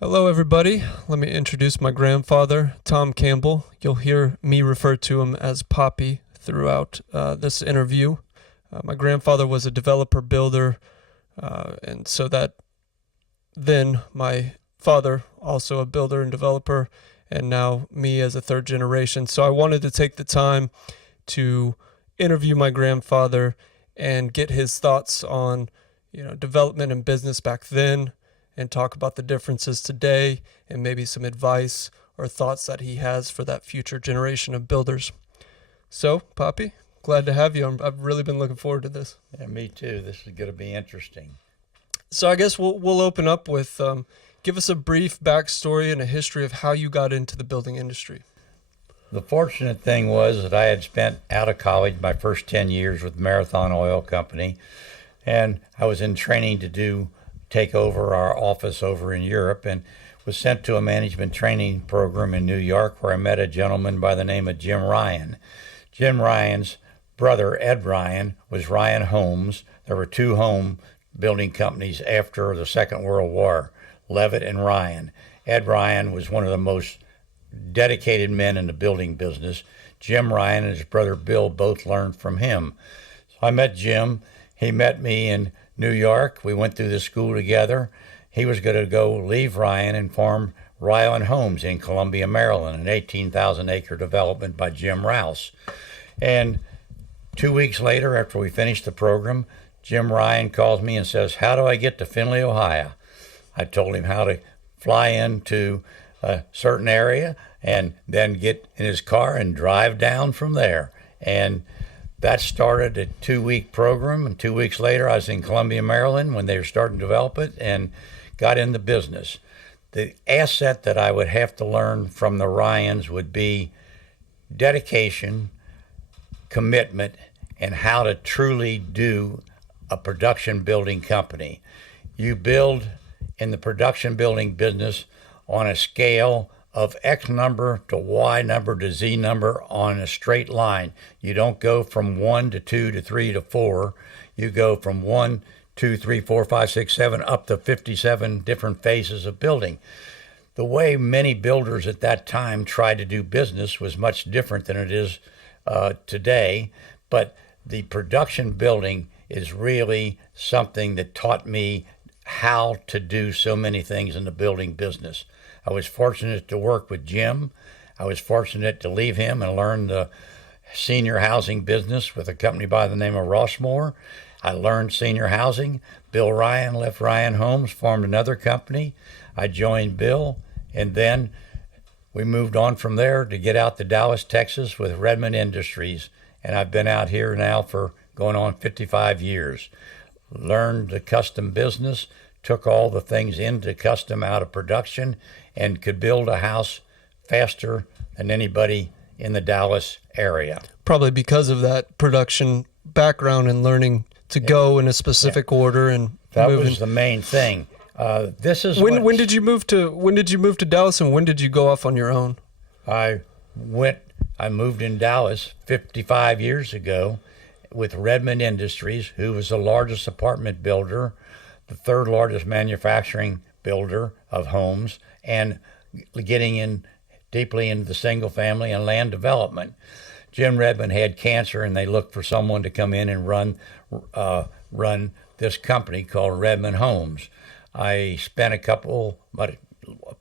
Hello, everybody. Let me introduce my grandfather, Tom Campbell. You'll hear me refer to him as Poppy throughout this interview. My grandfather was a developer builder, and so that then my father, also a builder and developer, and now me as a third generation. So I wanted to take the time to interview my grandfather and get his thoughts on, development and business back then, and talk about the differences today and maybe some advice or thoughts that he has for that future generation of builders. So, Poppy, glad to have you. I've really been looking forward to this. Yeah, me too. This is going to be interesting. So I guess we'll open up with give us a brief backstory and a history of how you got into the building industry. The fortunate thing was that I had spent out of college my first 10 years with Marathon Oil Company, and I was in training to take over our office over in Europe, and was sent to a management training program in New York where I met a gentleman by the name of Jim Ryan. Jim Ryan's brother, Ed Ryan, was Ryan Homes. There were two home building companies after the Second World War, Levitt and Ryan. Ed Ryan was one of the most dedicated men in the building business. Jim Ryan and his brother Bill both learned from him. So I met Jim. He met me in New York. We went through the school together. He was going to go leave Ryan and form Ryan Homes in Columbia, Maryland, an 18,000 acre development by Jim Rouse. And 2 weeks later, after we finished the program, Jim Ryan calls me and says, "How do I get to Findlay, Ohio?" I told him how to fly into a certain area and then get in his car and drive down from there. And that started a 2 week program. And 2 weeks later, I was in Columbia, Maryland when they were starting to develop it and got in the business. The asset that I would have to learn from the Ryans would be dedication, commitment, and how to truly do a production building company. You build in the production building business on a scale of X number to Y number to Z number on a straight line. You don't go from 1 to 2 to 3 to 4. You go from 1, 2, 3, 4, 5, 6, 7 up to 57 different phases of building. The way many builders at that time tried to do business was much different than it is today, but the production building is really something that taught me how to do so many things in the building business. I was fortunate to work with Jim. I was fortunate to leave him and learn the senior housing business with a company by the name of Rossmore. I learned senior housing. Bill Ryan left Ryan Homes, formed another company. I joined Bill, and then we moved on from there to get out to Dallas, Texas with Redmond Industries. And I've been out here now for going on 55 years. Learned the custom business, took all the things into custom out of production, and could build a house faster than anybody in the Dallas area. Probably because of that production background and learning to go in a specific order and That moving. was the main thing. This is When did you move to Dallas, and when did you go off on your own? I moved in Dallas 55 years ago with Redmond Industries, who was the largest apartment builder, the third largest manufacturing builder of homes, and getting in deeply into the single family and land development. Jim Redmond had cancer, and they looked for someone to come in and run this company called Redmond Homes. I spent a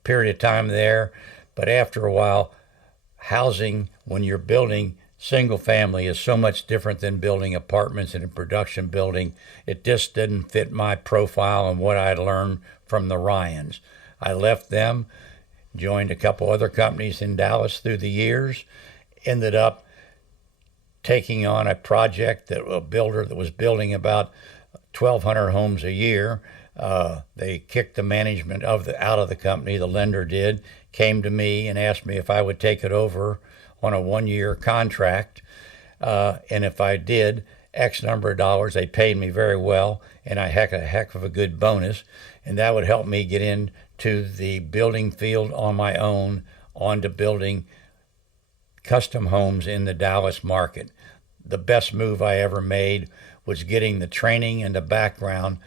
period of time there, but after a while, housing, when you're building single family, is so much different than building apartments in a production building. It just didn't fit my profile and what I had learned from the Ryans. I left them, joined a couple other companies in Dallas through the years, ended up taking on a project that a builder that was building about 1,200 homes a year. They kicked the management out of the company. The lender did, came to me and asked me if I would take it over on a 1 year contract. And if I did, X number of dollars, they paid me very well, and a heck of a good bonus. And that would help me get into the building field on my own, onto building custom homes in the Dallas market. The best move I ever made was getting the training and the background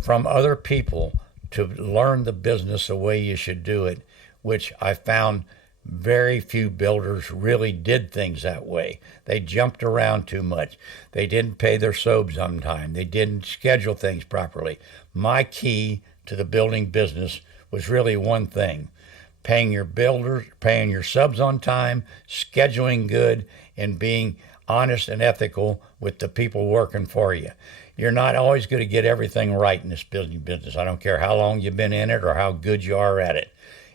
from other people to learn the business the way you should do it, which I found very few builders really did things that way. They jumped around too much. They didn't pay their subs on time. They didn't schedule things properly. My key to the building business was really one thing: paying your builders, paying your subs on time, scheduling good, and being honest and ethical with the people working for you. You're not always going to get everything right in this building business. I don't care how long you've been in it or how good you are at it.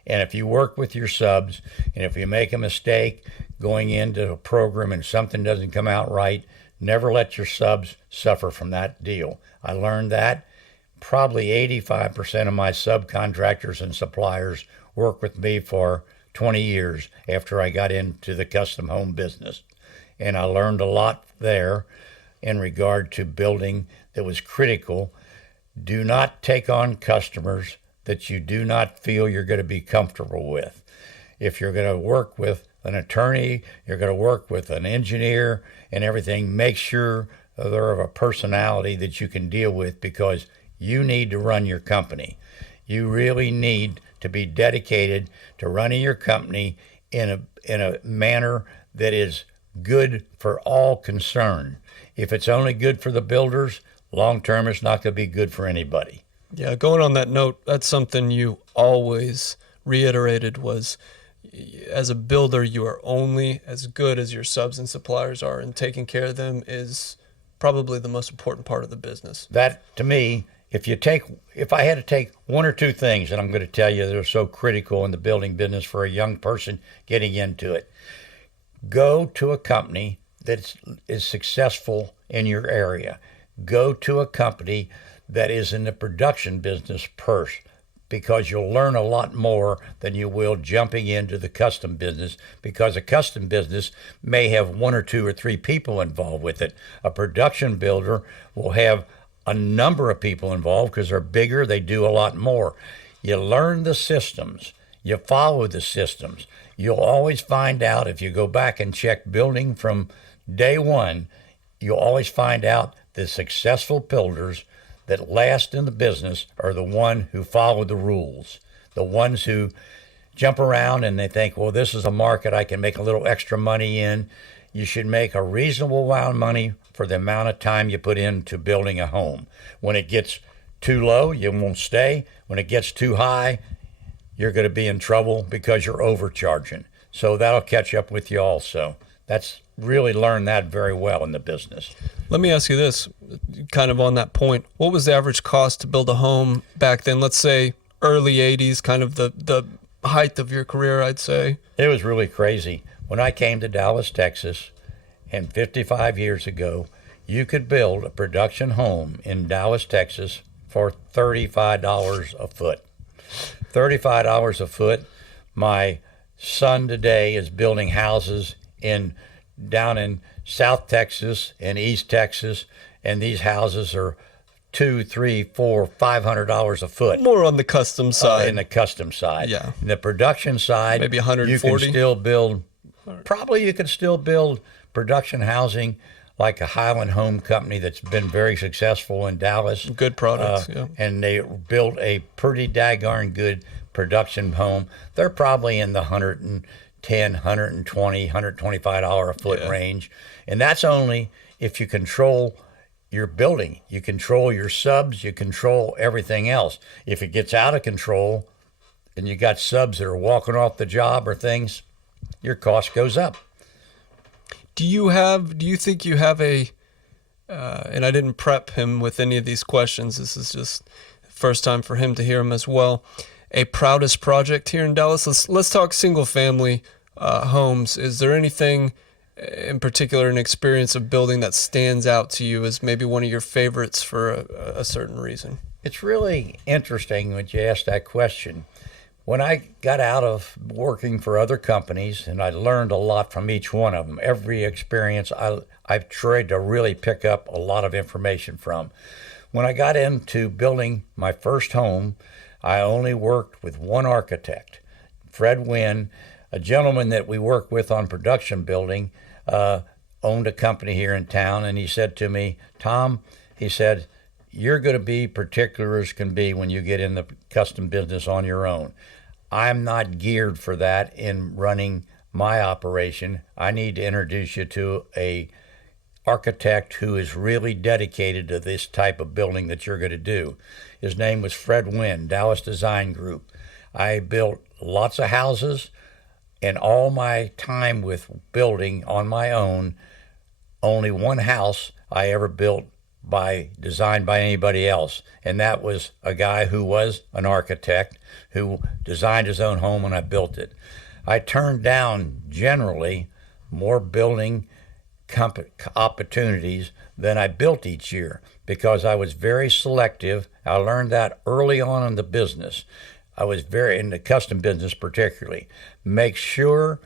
And if you work with your subs, and if you make a mistake going into a program and something doesn't come out right, never let your subs suffer from that deal. I learned that. Probably 85% of my subcontractors and suppliers work with me for 20 years after I got into the custom home business. And I learned a lot there in regard to building that was critical. Do not take on customers that you do not feel you're going to be comfortable with. If you're going to work with an attorney, you're going to work with an engineer and everything, make sure they're of a personality that you can deal with, because you need to run your company. You really need to be dedicated to running your company in a manner that is good for all concerned. If it's only good for the builders, long term it's not going to be good for anybody. Yeah, going on that note, that's something you always reiterated was, as a builder, you are only as good as your subs and suppliers are, and taking care of them is probably the most important part of the business. That, to me, if I had to take one or two things that I'm going to tell you that are so critical in the building business for a young person getting into it, go to a company that is successful in your area. Go to a company that is in the production business first, because you'll learn a lot more than you will jumping into the custom business, because a custom business may have one or two or three people involved with it. A production builder will have a number of people involved because they're bigger, they do a lot more. You learn the systems, you follow the systems. You'll always find out, if you go back and check building from day one, you'll always find out the successful builders that last in the business are the one who follow the rules, the ones who jump around and they think, well, this is a market I can make a little extra money in. You should make a reasonable amount of money for the amount of time you put into building a home. When it gets too low, you won't stay. When it gets too high, you're going to be in trouble because you're overcharging. So that'll catch up with you also. That's really learned that very well in the business. Let me ask you this, kind of on that point. What was the average cost to build a home back then? Let's say early 80s, kind of the height of your career, I'd say. It was really crazy. When I came to Dallas, Texas, and 55 years ago, you could build a production home in Dallas, Texas for $35 a foot. $35 a foot. My son today is building houses down in South Texas and East Texas, and these houses are $200, $300, $400, $500 a foot. More on the custom side. In the custom side. Yeah. In the production side, maybe 140. You can still build. Probably you could still build production housing like a Highland Home Company that's been very successful in Dallas. Good products, yeah. And they built a pretty daggone good production home. They're probably in the $110, $120, $125 a foot range. And that's only if you control your building. You control your subs, you control everything else. If it gets out of control and you got subs that are walking off the job or things, your cost goes up. Do you think you have and I didn't prep him with any of these questions, this is just the first time for him to hear them as well, a proudest project here in Dallas? Let's talk single family homes. Is there anything in particular, an experience of building that stands out to you as maybe one of your favorites for a certain reason? It's really interesting when you ask that question. When I got out of working for other companies, and I learned a lot from each one of them, every experience I've tried to really pick up a lot of information from. When I got into building my first home, I only worked with one architect, Fred Wynn, a gentleman that we work with on production building, owned a company here in town, and he said to me, Tom, he said, you're going to be particular as can be when you get in the custom business on your own. I'm not geared for that in running my operation. I need to introduce you to a architect who is really dedicated to this type of building that you're going to do. His name was Fred Wynn, Dallas Design Group. I built lots of houses, and all my time with building on my own, only one house I ever built designed by anybody else, and that was a guy who was an architect who designed his own home, and I built it. I turned down generally more building opportunities than I built each year because I was very selective. I learned that early on in the business. I was very in the custom business particularly. Make sure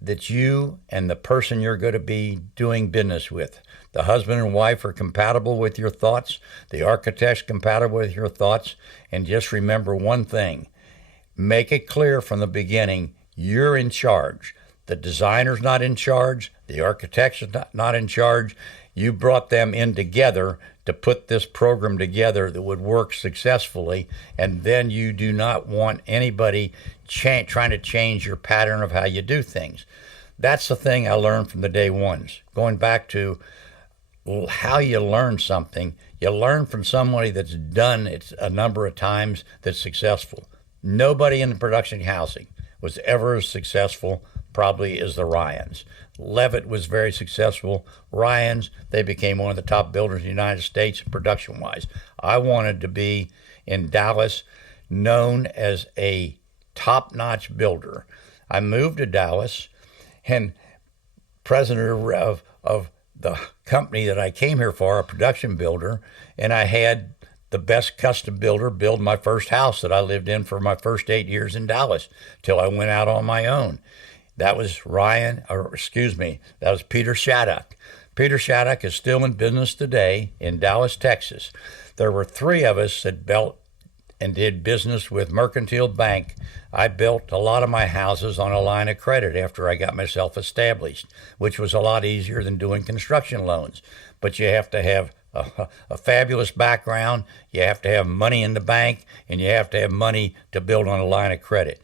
that you and the person you're going to be doing business with, the husband and wife, are compatible with your thoughts, the architect's compatible with your thoughts, and just remember one thing. Make it clear from the beginning, you're in charge. The designer's not in charge, the architect's not in charge. You brought them in together to put this program together that would work successfully, and then you do not want anybody trying to change your pattern of how you do things. That's the thing I learned from the day ones. Going back to how you learn something, you learn from somebody that's done it a number of times that's successful. Nobody in the production housing was ever as successful probably as the Ryans. Levitt was very successful. Ryans, they became one of the top builders in the United States production-wise. I wanted to be in Dallas known as a top-notch builder. I moved to Dallas, and president of the company that I came here for, a production builder, and I had the best custom builder build my first house that I lived in for my first 8 years in Dallas till I went out on my own. That was that was Peter Shattuck. Peter Shattuck is still in business today in Dallas, Texas. There were three of us that built and did business with Mercantile Bank. I built a lot of my houses on a line of credit after I got myself established, which was a lot easier than doing construction loans. But you have to have a fabulous background, you have to have money in the bank, and you have to have money to build on a line of credit.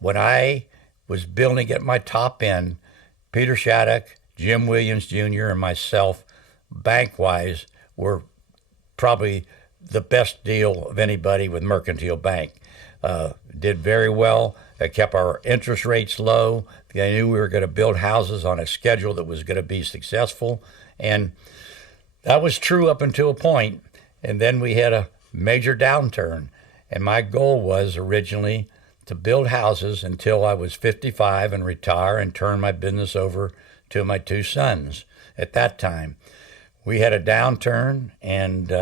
When I was building at my top end, Peter Shattuck, Jim Williams Jr., and myself, bank-wise, were probably the best deal of anybody with Mercantile Bank. Did very well. They kept our interest rates low. They knew we were going to build houses on a schedule that was going to be successful. And that was true up until a point. And then we had a major downturn. And my goal was originally to build houses until I was 55 and retire and turn my business over to my two sons. At that time, we had a downturn, and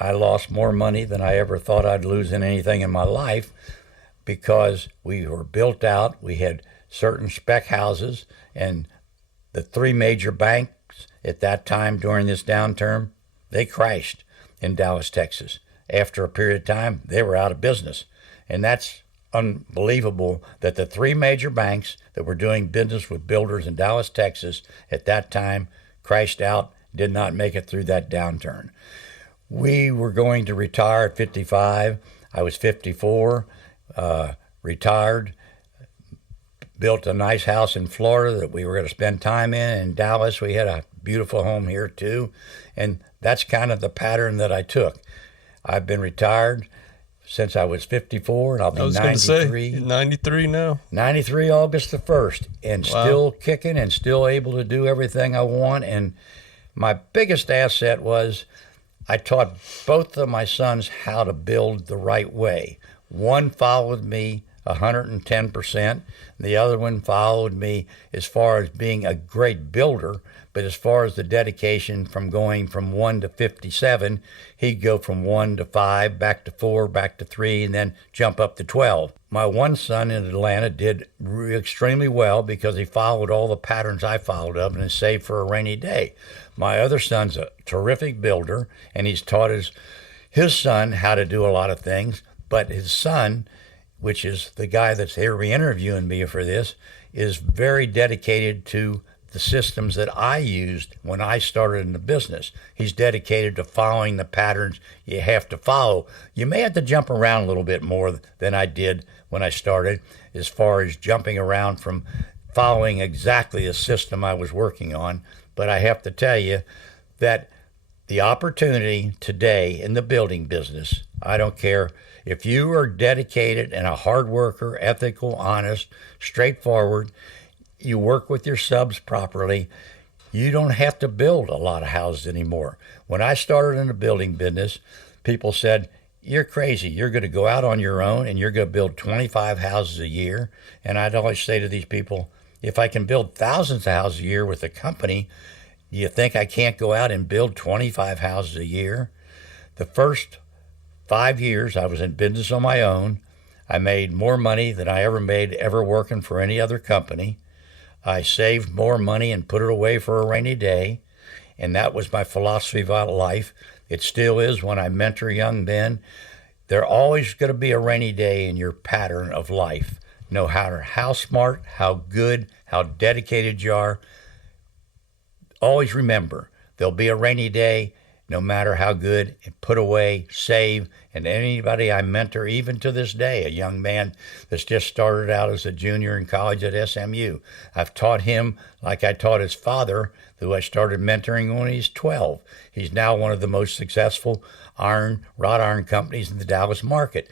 I lost more money than I ever thought I'd lose in anything in my life because we were built out. We had certain spec houses, and the three major banks at that time during this downturn, they crashed in Dallas, Texas. After a period of time, they were out of business. And that's unbelievable that the three major banks that were doing business with builders in Dallas, Texas at that time crashed out, did not make it through that downturn. We were going to retire at 55. I was 54, retired, built a nice house in Florida that we were going to spend time in. In Dallas, we had a beautiful home here too. And that's kind of the pattern that I took. I've been retired since I was 54, and I'll be 93. I was going to say, you're 93 now. 93 August the 1st, and wow. Still kicking and still able to do everything I want. And my biggest asset was I taught both of my sons how to build the right way. One followed me 110%. The other one followed me as far as being a great builder, but as far as the dedication from going from 1 to 57, he'd go from 1 to 5, back to 4, back to 3, and then jump up to 12. My one son in Atlanta did extremely well because he followed all the patterns I followed up and saved for a rainy day. My other son's a terrific builder, and he's taught his son how to do a lot of things, but his son, which is the guy that's here interviewing me for this, is very dedicated to the systems that I used when I started in the business. He's dedicated to following the patterns you have to follow. You may have to jump around a little bit more than I did when I started, as far as jumping around from following exactly the system I was working on. But I have to tell you that the opportunity today in the building business, I don't care if you are dedicated and a hard worker, ethical, honest, straightforward, you work with your subs properly, you don't have to build a lot of houses anymore. When I started in the building business, people said, "You're crazy. You're going to go out on your own and you're going to build 25 houses a year." And I'd always say to these people, if I can build thousands of houses a year with a company, do you think I can't go out and build 25 houses a year? The first 5 years I was in business on my own. I made more money than I ever made ever working for any other company. I saved more money and put it away for a rainy day. And that was my philosophy about life. It still is when I mentor young men. There's always going to be a rainy day in your pattern of life. No matter how smart, how good, how dedicated you are, always remember there'll be a rainy day no matter how good, and put away, save. And anybody I mentor, even to this day, a young man that's just started out as a junior in college at SMU, I've taught him like I taught his father, who I started mentoring when he's 12. He's now one of the most successful wrought iron companies in the Dallas market.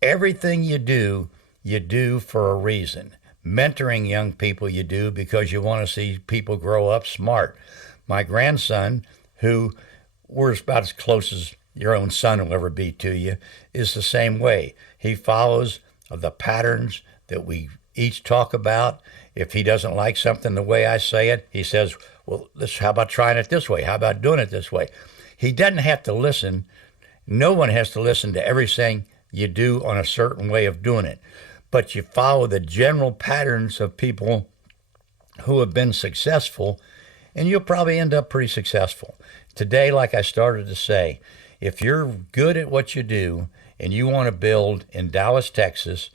Everything you do for a reason. Mentoring young people you do because you want to see people grow up smart. My grandson, who we're about as close as your own son will ever be to you, is the same way. He follows the patterns that we each talk about. If he doesn't like something the way I say it, he says, "Well, how about trying it this way? How about doing it this way?" He doesn't have to listen. No one has to listen to everything you do on a certain way of doing it. But you follow the general patterns of people who have been successful, and you'll probably end up pretty successful. Today, like I started to say, if you're good at what you do and you want to build in Dallas, Texas,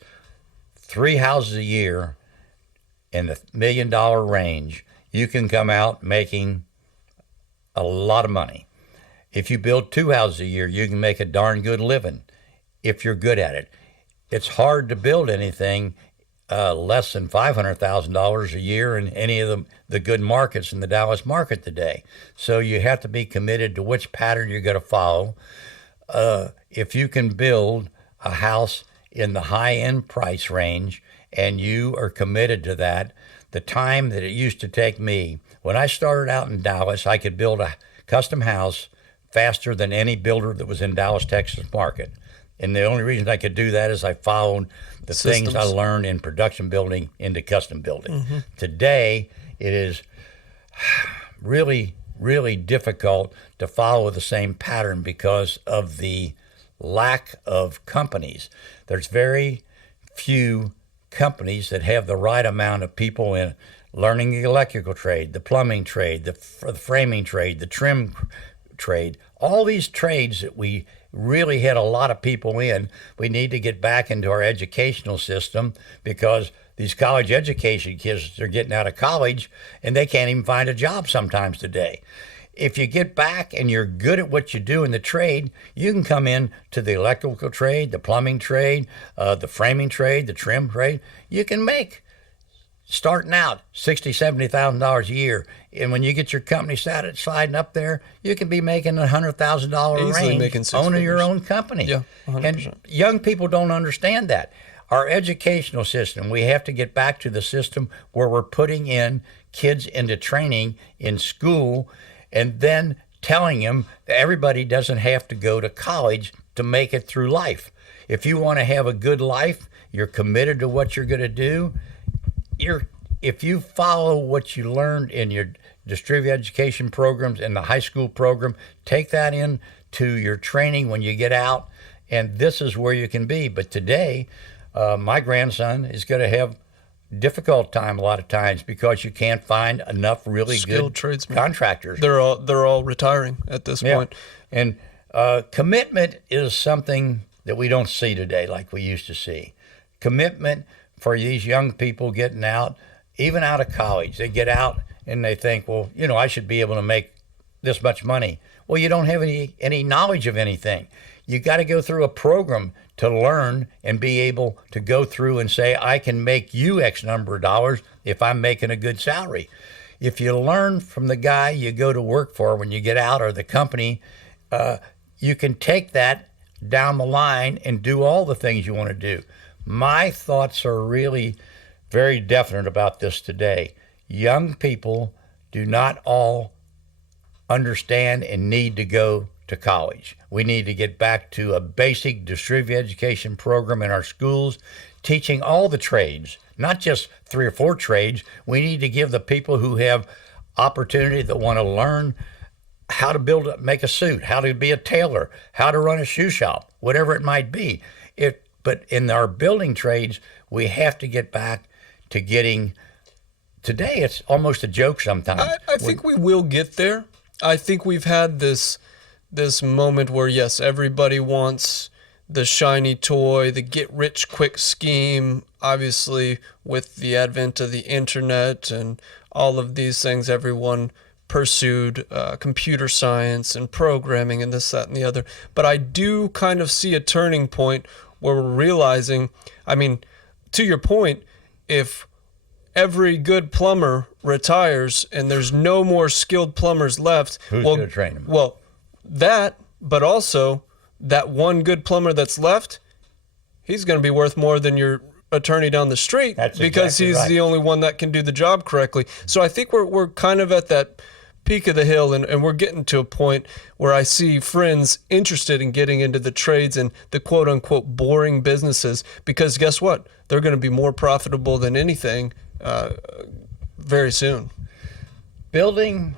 3 houses a year in the $1 million range, you can come out making a lot of money. If you build 2 houses a year, you can make a darn good living if you're good at it. It's hard to build anything less than $500,000 a year in any of the good markets in the Dallas market today. So you have to be committed to which pattern you're going to follow. If you can build a house in the high-end price range and you are committed to that, the time that it used to take me, when I started out in Dallas, I could build a custom house faster than any builder that was in Dallas, Texas market. And the only reason I could do that is I followed the things I learned in production building into custom building. Mm-hmm. Today, it is really, really difficult to follow the same pattern because of the lack of companies. There's very few companies that have the right amount of people in learning the electrical trade, the plumbing trade, the framing trade, the trim trade, all these trades that we really had a lot of people in. We need to get back into our educational system because these college education kids are getting out of college and they can't even find a job sometimes today. If you get back and you're good at what you do in the trade, you can come in to the electrical trade, the plumbing trade, the framing trade, the trim trade. You can make, starting out, $60,000, $70,000 a year. And when you get your company sliding up there, you can be making $100,000 range owning your own company. Yeah, 100%. And young people don't understand that. Our educational system, we have to get back to the system where we're putting in kids into training in school and then telling them that everybody doesn't have to go to college to make it through life. If you want to have a good life, you're committed to what you're going to do, if you follow what you learned in your distributed education programs and the high school program, take that into your training when you get out, and this is where you can be. But today, my grandson is going to have difficult time a lot of times because you can't find enough really skilled good tradesmen. Contractors. They're all retiring at this point. And commitment is something that we don't see today like we used to see. Commitment for these young people getting out, even out of college, they get out and they think, well, I should be able to make this much money. Well, you don't have any knowledge of anything. You got to go through a program to learn and be able to go through and say, I can make you X number of dollars if I'm making a good salary. If you learn from the guy you go to work for when you get out, or the company, you can take that down the line and do all the things you want to do. My thoughts are really very definite about this today. Young people do not all understand and need to go to college. We need to get back to a basic distributed education program in our schools, teaching all the trades, not just 3 or 4 trades. We need to give the people who have opportunity, that want to learn how to make a suit, how to be a tailor, how to run a shoe shop, whatever it might be. But in our building trades, we have to get back to getting. Today, it's almost a joke sometimes. I think we will get there. I think we've had this moment where, yes, everybody wants the shiny toy, the get-rich-quick scheme. Obviously, with the advent of the internet and all of these things, everyone pursued computer science and programming and this, that, and the other. But I do kind of see a turning point where we're realizing, to your point, if every good plumber retires and there's no more skilled plumbers left, who's going to train them? Well, but also that one good plumber that's left, he's going to be worth more than your attorney down the street. That's because exactly he's right. the only one that can do the job correctly. So I think we're kind of at that peak of the hill, and we're getting to a point where I see friends interested in getting into the trades and the quote-unquote boring businesses, because guess what? They're going to be more profitable than anything very soon. Building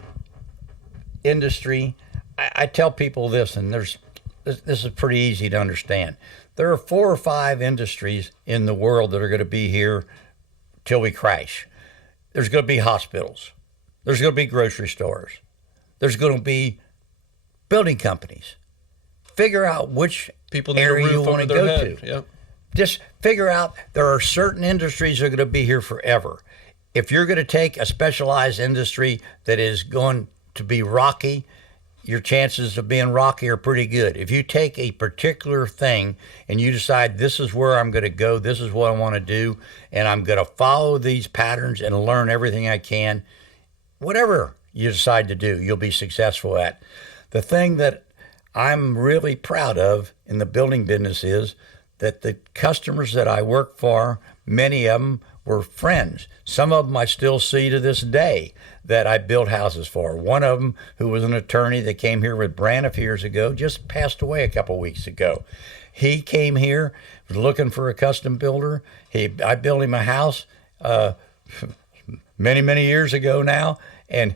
industry, I tell people this, and this is pretty easy to understand. There are 4 or 5 industries in the world that are going to be here till we crash. There's going to be hospitals. There's going to be grocery stores. There's going to be building companies. Figure out which People need a area you roof want over to their go head. to. Yep. Just figure out there are certain industries that are going to be here forever. If you're going to take a specialized industry that is going to be rocky, your chances of being rocky are pretty good. If you take a particular thing and you decide, this is where I'm going to go, this is what I want to do, and I'm going to follow these patterns and learn everything I can, whatever you decide to do, you'll be successful at. The thing that I'm really proud of in the building business is that the customers that I work for, many of them were friends. Some of them I still see to this day that I built houses for. One of them, who was an attorney that came here with Braniff years ago, just passed away a couple weeks ago. He came here, was looking for a custom builder. I built him a house many, many years ago now, and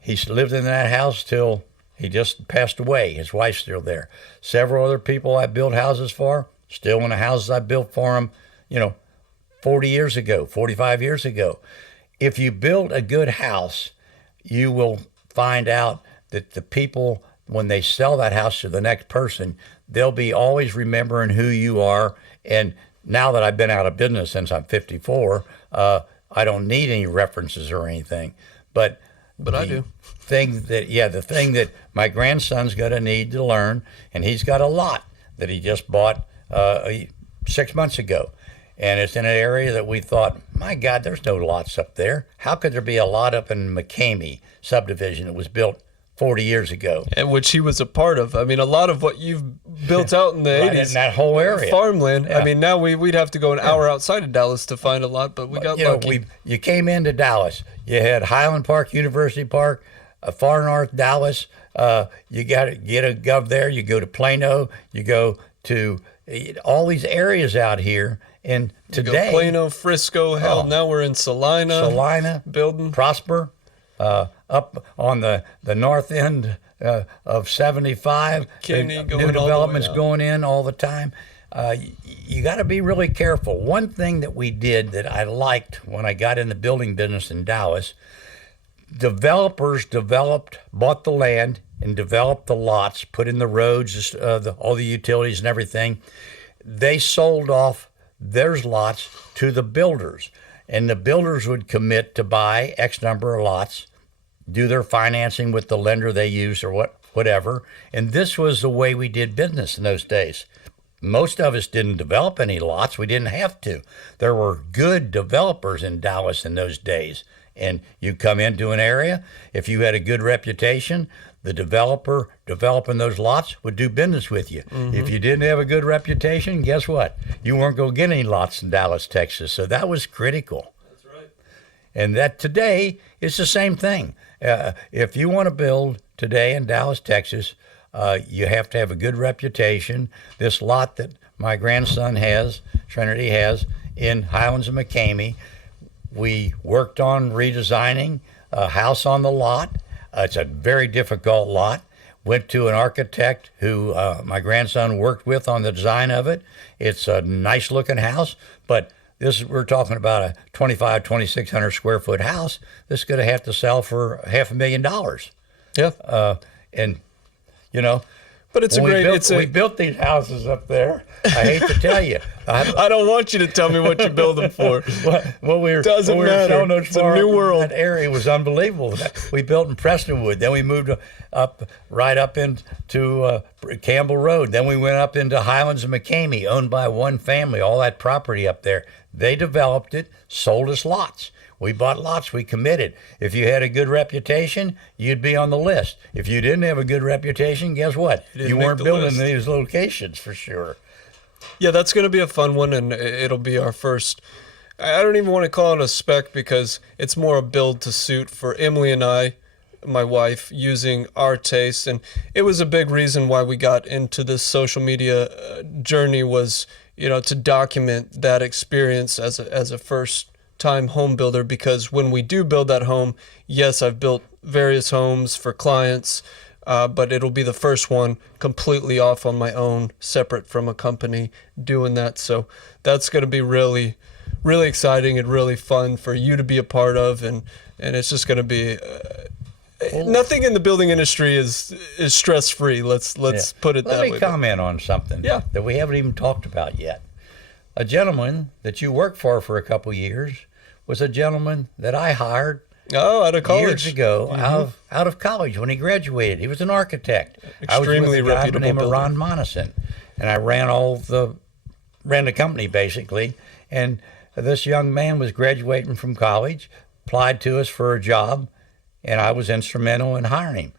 he's lived in that house till he just passed away. His wife's still there. Several other people I built houses for, still in the houses I built for them, 40 years ago, 45 years ago. If you build a good house, you will find out that the people, when they sell that house to the next person, they'll be always remembering who you are. And now that I've been out of business since I'm 54, I don't need any references or anything. But I do. The thing that my grandson's going to need to learn, and he's got a lot that he just bought 6 months ago. And it's in an area that we thought, my God, there's no lots up there. How could there be a lot up in McCamey subdivision that was built 40 years ago? And which he was a part of. A lot of what you've built out in the Right 80s. in that whole area. Farmland. Yeah. Now we'd have to go an hour outside of Dallas to find a lot, but we got lucky. You came into Dallas. You had Highland Park, University Park, far north Dallas. You got to get a gov there. You go to Plano. You go to all these areas out here. And today, Plano, Frisco, now we're in Salina building. Prosper, up on the north end of 75. McKinney going all new the way developments out. going in all the time. You got to be really careful. One thing that we did that I liked when I got in the building business in Dallas, developers bought the land and developed the lots, put in the roads, all the utilities and everything. They sold off their lots to the builders. and the builders would commit to buy X number of lots, do their financing with the lender they used or whatever. And this was the way we did business in those days. Most of us didn't develop any lots. We didn't have to. There were good developers in Dallas in those days. And you come into an area, if you had a good reputation, the developer developing those lots would do business with you. If you didn't have a good reputation, guess what? You weren't going to get any lots in Dallas, Texas. So that was critical. That's right. And that today is the same thing. If you want to build today in Dallas, Texas, you have to have a good reputation. This lot that my grandson has, Trinity has, in Highlands and McCamey, we worked on redesigning a house on the lot. It's a very difficult lot. Went to an architect who my grandson worked with on the design of it. It's a nice looking house, but we're talking about a 2,600 square foot house. This is going to have to sell for $500,000. Yeah. And you know, but it's we built these houses up there. I hate to tell you, I don't want you to tell me what you build them for. Doesn't matter. It's a new world. That area was unbelievable. We built in Prestonwood. Then we moved right up into Campbell Road. Then we went up into Highlands and McCamey, owned by one family. All that property up there. They developed it, sold us lots. We bought lots, we committed. If you had a good reputation, you'd be on the list. If you didn't have a good reputation, guess what? You weren't building in these locations for sure. Yeah, that's going to be a fun one, and it'll be our first. I don't even want to call it a spec because it's more a build to suit for Emily and I, my wife, using our taste. And it was a big reason why we got into this social media journey was, to document that experience as a first time home builder, because when we do build that home, yes, I've built various homes for clients, but it'll be the first one completely off on my own, separate from a company doing that. So that's going to be really, really exciting and really fun for you to be a part of, and it's just going to be nothing in the building industry is stress free. Let's put it that way. Let me comment on something that we haven't even talked about yet. A gentleman that you worked for a couple years was a gentleman that I hired out of college years ago, out of college when he graduated. He was an architect. Extremely reputable I was with a guy by the name of builder. Ron Monison, and I ran the company basically. And this young man was graduating from college, applied to us for a job, and I was instrumental in hiring him.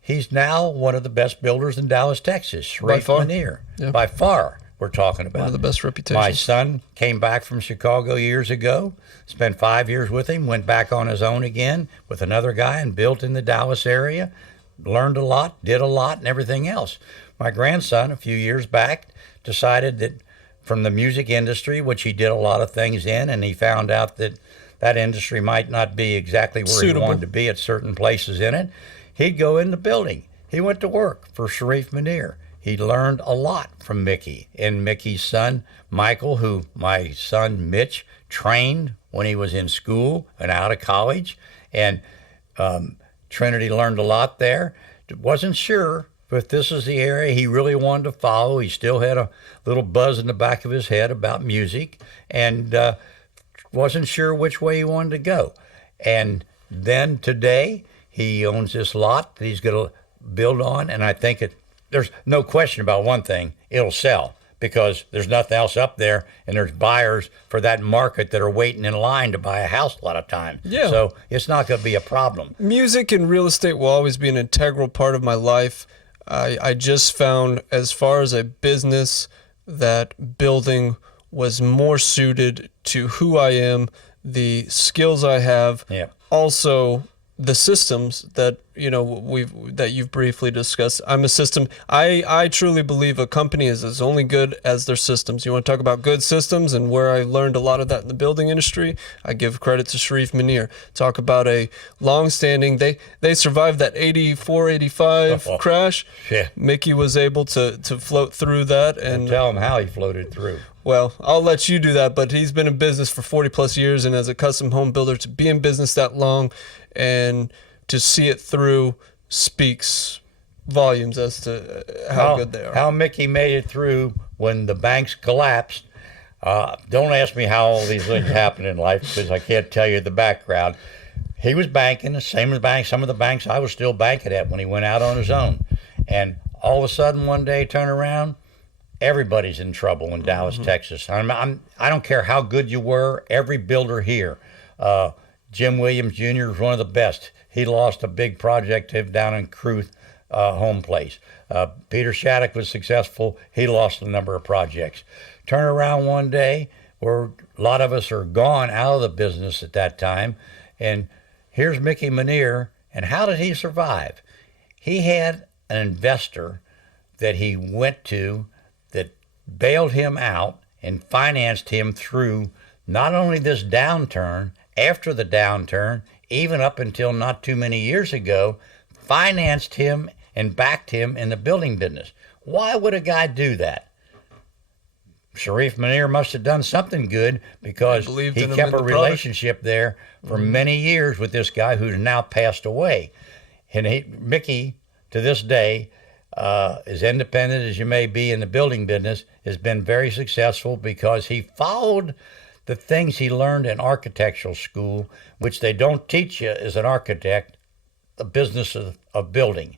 He's now one of the best builders in Dallas, Texas, Sharif Munir. Yeah. By far, we're talking about. One of the best reputations. My son came back from Chicago years ago, spent 5 years with him, went back on his own again with another guy and built in the Dallas area, learned a lot, did a lot, and everything else. My grandson, a few years back, decided that from the music industry, which he did a lot of things in, and he found out that that industry might not be exactly where Suitable. he wanted to be at certain places in it, he'd go in the building. He went to work for Sharif Munir. He learned a lot from Mickey and Mickey's son, Michael, who my son, Mitch, trained when he was in school and out of college. And Trinity learned a lot there. Wasn't sure if this is the area he really wanted to follow. He still had a little buzz in the back of his head about music and wasn't sure which way he wanted to go. And then today, he owns this lot that he's going to build on, and I think there's no question about one thing: it'll sell, because there's nothing else up there, and there's buyers for that market that are waiting in line to buy a house a lot of time. Yeah. So it's not going to be a problem. Music and real estate will always be an integral part of my life. I just found, as far as a business, that building was more suited to who I am, the skills I have, also the systems that you've briefly discussed. I'm a system. I truly believe a company is as only good as their systems. You want to talk about good systems, and where I learned a lot of that in the building industry, I give credit to Sharif Munir. Talk about a long-standing. They survived that 84, 85 crash. Yeah. Mickey was able to float through that, and Tell him how he floated through. well, I'll let you do that, but he's been in business for 40 plus years, and as a custom home builder, to be in business that long and to see it through speaks volumes as to how good they are. How Mickey made it through when the banks collapsed. Don't ask me how all these things happen in life because I can't tell you the background. He was banking the same as some of the banks I was still banking at when he went out on his own. And all of a sudden one day turn around, everybody's in trouble in Dallas, Texas. I don't care how good you were, every builder here. Jim Williams Jr. is one of the best. He lost a big project down in Cruth home place. Peter Shattuck was successful. He lost a number of projects. Turn around one day where a lot of us are gone out of the business at that time. And here's Mickey Manier. And how did he survive? He had an investor that he went to that bailed him out and financed him through not only this downturn, after the downturn, even up until not too many years ago, financed him and backed him in the building business. Why would a guy do that? Sharif Manier must have done something good because he kept a relationship there for many years with this guy who's now passed away. And Mickey, to this day, as independent as you may be in the building business, has been very successful because he followed the things he learned in architectural school, which they don't teach you as an architect, the business of building.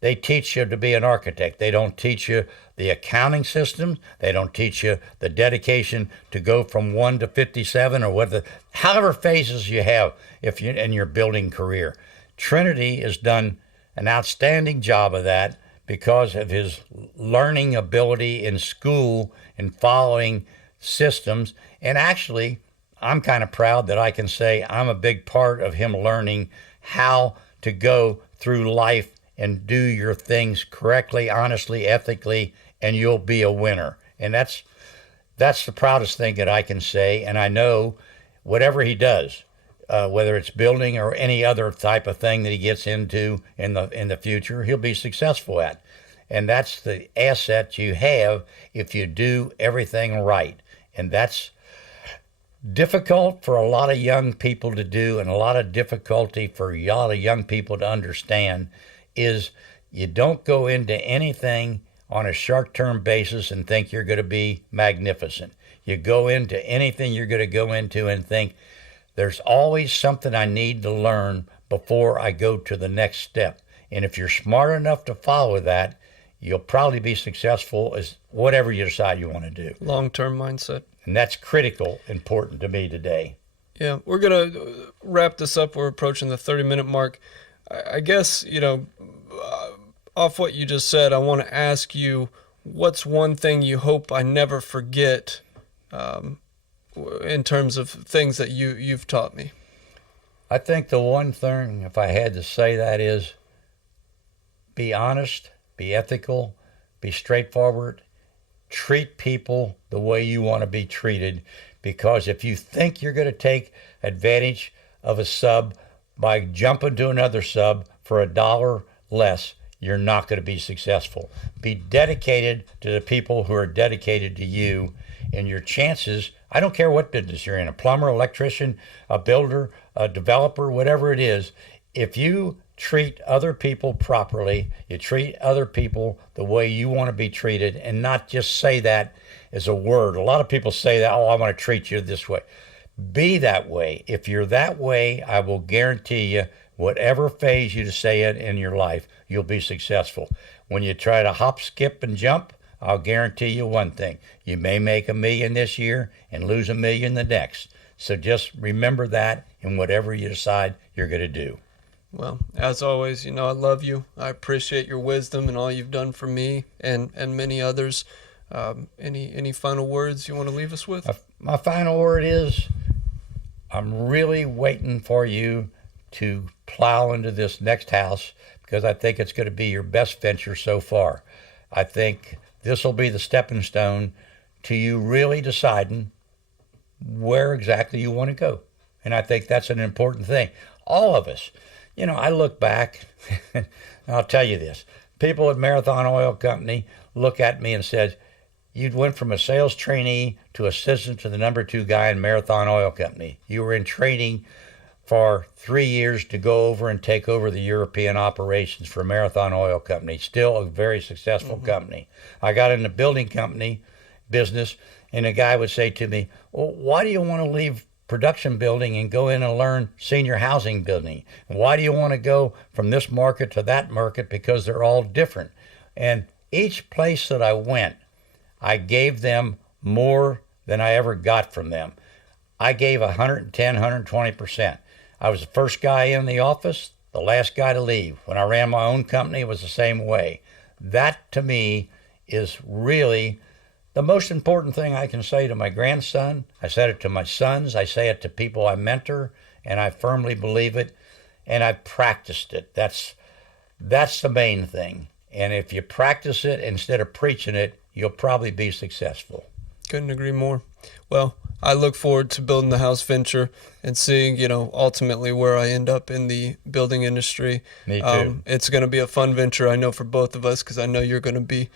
They teach you to be an architect. They don't teach you the accounting systems. They don't teach you the dedication to go from 1 to 57 or however phases you have if you in your building career. Trinity has done an outstanding job of that because of his learning ability in school and following systems. And actually, I'm kind of proud that I can say I'm a big part of him learning how to go through life and do your things correctly, honestly, ethically, and you'll be a winner. And that's the proudest thing that I can say. And I know whatever he does, whether it's building or any other type of thing that he gets into in the future, he'll be successful at. And that's the asset you have if you do everything right. And that's difficult for a lot of young people to do, and a lot of difficulty for a lot of young people to understand is you don't go into anything on a short-term basis and think you're going to be magnificent. You go into anything you're going to go into and think, there's always something I need to learn before I go to the next step. And if you're smart enough to follow that, you'll probably be successful as whatever you decide you want to do. Long-term mindset. And that's important to me today. Yeah, we're going to wrap this up. We're approaching the 30-minute mark. I guess, off what you just said, I want to ask you, what's one thing you hope I never forget in terms of things that you've taught me? I think the one thing, if I had to say that, is be honest, be ethical, be straightforward, treat people the way you want to be treated. Because if you think you're going to take advantage of a sub by jumping to another sub for $1 less, you're not going to be successful. Be dedicated to the people who are dedicated to you, and your chances, I don't care what business you're in, a plumber, electrician, a builder, a developer, whatever it is, if you treat other people properly, you treat other people the way you want to be treated, and not just say that as a word. A lot of people say that, I want to treat you this way. Be that way. If you're that way, I will guarantee you, whatever phase you say it in your life, you'll be successful. When you try to hop, skip, and jump, I'll guarantee you one thing. You may make $1 million this year and lose $1 million the next. So just remember that in whatever you decide you're going to do. Well, as always, I love you. I appreciate your wisdom and all you've done for me and many others. Any final words you want to leave us with? My final word is I'm really waiting for you to plow into this next house because I think it's going to be your best venture so far. I think this will be the stepping stone to you really deciding where exactly you want to go. And I think that's an important thing. All of us, I look back, and I'll tell you this. People at Marathon Oil Company look at me and said, you went from a sales trainee to assistant to the number 2 guy in Marathon Oil Company. You were in training for 3 years to go over and take over the European operations for Marathon Oil Company. Still a very successful company. I got in the building company business, And a guy would say to me, well, why do you want to leave production building and go in and learn senior housing building? Why do you want to go from this market to that market? Because they're all different. And each place that I went, I gave them more than I ever got from them. I gave 110, 120%. I was the first guy in the office, the last guy to leave. When I ran my own company, it was the same way. That, to me, is really the most important thing I can say to my grandson. I said it to my sons. I say it to people I mentor, and I firmly believe it, and I've practiced it. That's the main thing. And if you practice it instead of preaching it, you'll probably be successful. Couldn't agree more. Well, I look forward to building the house venture and seeing, ultimately where I end up in the building industry. Me too. It's going to be a fun venture, I know, for both of us, because I know you're going to be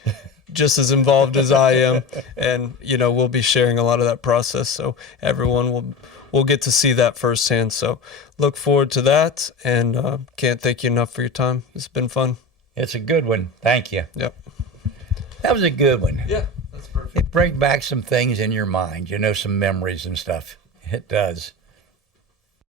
just as involved as I am. And, we'll be sharing a lot of that process. So everyone will get to see that firsthand. So look forward to that. And can't thank you enough for your time. It's been fun. It's a good one. Thank you. Yep. That was a good one. Yeah, that's perfect. It brings back some things in your mind, some memories and stuff. It does.